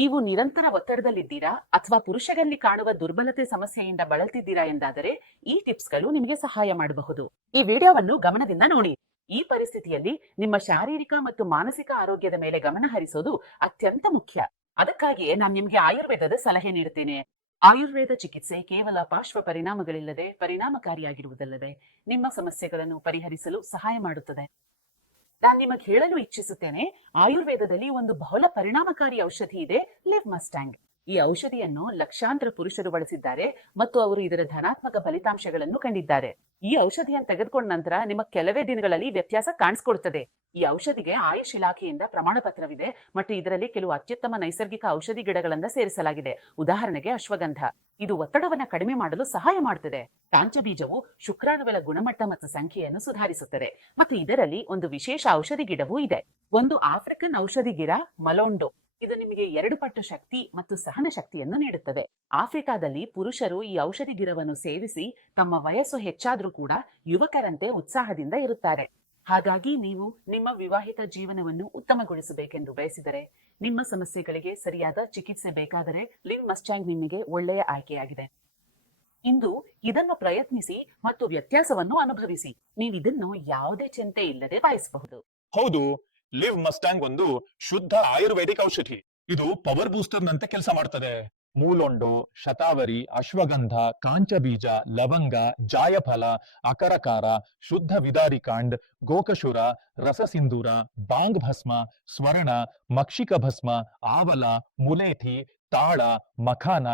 ನೀವು ನಿರಂತರ ಒತ್ತಡದಲ್ಲಿದ್ದೀರಾ ಅಥವಾ ಪುರುಷರಲ್ಲಿ ಕಾಣುವ ದುರ್ಬಲತೆ ಸಮಸ್ಯೆಯಿಂದ ಬಳಲ್ತಿದ್ದೀರಾ ಎಂದಾದರೆ ಈ ಟಿಪ್ಸ್ಗಳು ನಿಮಗೆ ಸಹಾಯ ಮಾಡಬಹುದು. ಈ ವಿಡಿಯೋವನ್ನು ಗಮನದಿಂದ ನೋಡಿ. ಈ ಪರಿಸ್ಥಿತಿಯಲ್ಲಿ ನಿಮ್ಮ ಶಾರೀರಿಕ ಮತ್ತು ಮಾನಸಿಕ ಆರೋಗ್ಯದ ಮೇಲೆ ಗಮನ ಹರಿಸೋದು ಅತ್ಯಂತ ಮುಖ್ಯ. ಅದಕ್ಕಾಗಿಯೇ ನಾನು ನಿಮಗೆ ಆಯುರ್ವೇದದ ಸಲಹೆ ನೀಡುತ್ತೇನೆ. ಆಯುರ್ವೇದ ಚಿಕಿತ್ಸೆ ಕೇವಲ ಪಾರ್ಶ್ವ ಪರಿಣಾಮಗಳಿಲ್ಲದೆ ಪರಿಣಾಮಕಾರಿಯಾಗಿರುವುದಲ್ಲದೆ ನಿಮ್ಮ ಸಮಸ್ಯೆಗಳನ್ನು ಪರಿಹರಿಸಲು ಸಹಾಯ ಮಾಡುತ್ತದೆ. ನಾನು ನಿಮಗೆ ಹೇಳಲು ಇಚ್ಛಿಸುತ್ತೇನೆ, ಆಯುರ್ವೇದದಲ್ಲಿ ಒಂದು ಬಹಳ ಪರಿಣಾಮಕಾರಿ ಔಷಧಿ ಇದೆ, ಲಿವ್ ಮಸ್ಟ್ಯಾಂಗ್. ಈ ಔಷಧಿಯನ್ನು ಲಕ್ಷಾಂತರ ಪುರುಷರು ಬಳಸಿದ್ದಾರೆ ಮತ್ತು ಅವರು ಇದರ ಧನಾತ್ಮಕ ಫಲಿತಾಂಶಗಳನ್ನು ಕಂಡಿದ್ದಾರೆ. ಈ ಔಷಧಿಯನ್ನು ತೆಗೆದುಕೊಂಡ ನಂತರ ನಿಮ್ಮ ಕೆಲವೇ ದಿನಗಳಲ್ಲಿ ವ್ಯತ್ಯಾಸ ಕಾಣಿಸಿಕೊಡುತ್ತದೆ. ಈ ಔಷಧಿಗೆ ಆಯುಷ್ ಇಲಾಖೆಯಿಂದ ಪ್ರಮಾಣ ಪತ್ರವಿದೆ ಮತ್ತು ಇದರಲ್ಲಿ ಕೆಲವು ಅತ್ಯುತ್ತಮ ನೈಸರ್ಗಿಕ ಔಷಧಿ ಗಿಡಗಳನ್ನ ಸೇರಿಸಲಾಗಿದೆ. ಉದಾಹರಣೆಗೆ ಅಶ್ವಗಂಧ. ಇದು ಒತ್ತಡವನ್ನು ಕಡಿಮೆ ಮಾಡಲು ಸಹಾಯ ಮಾಡುತ್ತದೆ. ಕಾಂಚಬೀಜವು ಶುಕ್ರಾಣುಗಳ ಗುಣಮಟ್ಟ ಮತ್ತು ಸಂಖ್ಯೆಯನ್ನು ಸುಧಾರಿಸುತ್ತದೆ ಮತ್ತು ಇದರಲ್ಲಿ ಒಂದು ವಿಶೇಷ ಔಷಧಿ ಗಿಡವೂ ಇದೆ. ಒಂದು ಆಫ್ರಿಕನ್ ಔಷಧಿ ಗಿಡ ಮಲೋಂಡೋ. ಇದು ನಿಮಗೆ 2 ಪಟ್ಟು ಶಕ್ತಿ ಮತ್ತು ಸಹನ ಶಕ್ತಿಯನ್ನು ನೀಡುತ್ತದೆ. ಆಫ್ರಿಕಾದಲ್ಲಿ ಪುರುಷರು ಈ ಔಷಧಿ ಗಿಡವನ್ನು ಸೇವಿಸಿ ತಮ್ಮ ವಯಸ್ಸು ಹೆಚ್ಚಾದ್ರೂ ಕೂಡ ಯುವಕರಂತೆ ಉತ್ಸಾಹದಿಂದ ಇರುತ್ತಾರೆ. ಹಾಗಾಗಿ ನೀವು ನಿಮ್ಮ ವಿವಾಹಿತ ಜೀವನವನ್ನು ಉತ್ತಮಗೊಳಿಸಬೇಕೆಂದು ಬಯಸಿದರೆ, ನಿಮ್ಮ ಸಮಸ್ಯೆಗಳಿಗೆ ಸರಿಯಾದ ಚಿಕಿತ್ಸೆ ಬೇಕಾದರೆ ಲಿವ್ ಮಸ್ಟ್ಯಾಂಗ್ ನಿಮಗೆ ಒಳ್ಳೆಯ ಆಯ್ಕೆಯಾಗಿದೆ. ಇಂದು ಇದನ್ನು ಪ್ರಯತ್ನಿಸಿ ಮತ್ತು ವ್ಯತ್ಯಾಸವನ್ನು ಅನುಭವಿಸಿ. ನೀವು ಇದನ್ನು ಯಾವುದೇ ಚಿಂತೆ ಇಲ್ಲದೆ ಬಯಸಬಹುದು. ಹೌದು, ಲಿವ್ ಮಸ್ಟ್ಯಾಂಗ್ ಒಂದು ಶುದ್ಧ ಆಯುರ್ವೇದಿಕ್ ಔಷಧಿ. ಇದು ಪವರ್ ಬೂಸ್ಟರ್ ನಂತೆ ಕೆಲಸ ಮಾಡ್ತದೆ. ಮೂಲೊಂಡು, ಶತಾವರಿ, ಅಶ್ವಗಂಧ, ಕಾಂಚಬೀಜ, ಲವಂಗ, ಜಾಯಫಲ, ಅಕರಕಾರ, ಶುದ್ಧ ವಿದಾರಿಕಾಂಡ್, ಗೋಕಶುರ, ರಸಸಿಂಧೂರ, ಬಾಂಗ್ ಭಸ್ಮ, ಸ್ವರ್ಣ, ಮಕ್ಷಿಕ ಭಸ್ಮ, ಆವಲ, ಮುಲೇಥಿ, ತಾಳ, ಮಖಾನ,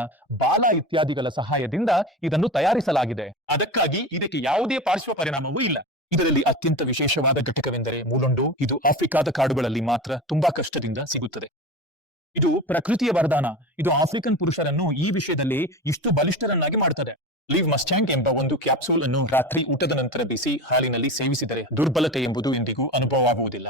ಬಾಲ ಇತ್ಯಾದಿಗಳ ಸಹಾಯದಿಂದ ಇದನ್ನು ತಯಾರಿಸಲಾಗಿದೆ. ಅದಕ್ಕಾಗಿ ಇದಕ್ಕೆ ಯಾವುದೇ ಪಾರ್ಶ್ವ ಪರಿಣಾಮವೂ ಇಲ್ಲ. ಇದರಲ್ಲಿ ಅತ್ಯಂತ ವಿಶೇಷವಾದ ಘಟಕವೆಂದರೆ ಮೂಲೊಂಡು. ಇದು ಆಫ್ರಿಕಾದ ಕಾಡುಗಳಲ್ಲಿ ಮಾತ್ರ ತುಂಬಾ ಕಷ್ಟದಿಂದ ಸಿಗುತ್ತದೆ. ಇದು ಪ್ರಕೃತಿಯ ವರದಾನ. ಇದು ಆಫ್ರಿಕನ್ ಪುರುಷರನ್ನು ಈ ವಿಷಯದಲ್ಲಿ ಇಷ್ಟು ಬಲಿಷ್ಠರನ್ನಾಗಿ ಮಾಡುತ್ತದೆ. ಲಿವ್ ಮಸ್ಟ್ಯಾಂಗ್ ಎಂಬ ಒಂದು ಕ್ಯಾಪ್ಸೂಲ್ ಅನ್ನು ರಾತ್ರಿ ಊಟದ ನಂತರ ಬಿಸಿ ಹಾಲಿನಲ್ಲಿ ಸೇವಿಸಿದರೆ ದುರ್ಬಲತೆ ಎಂಬುದು ಎಂದಿಗೂ ಅನುಭವವಾಗುವುದಿಲ್ಲ.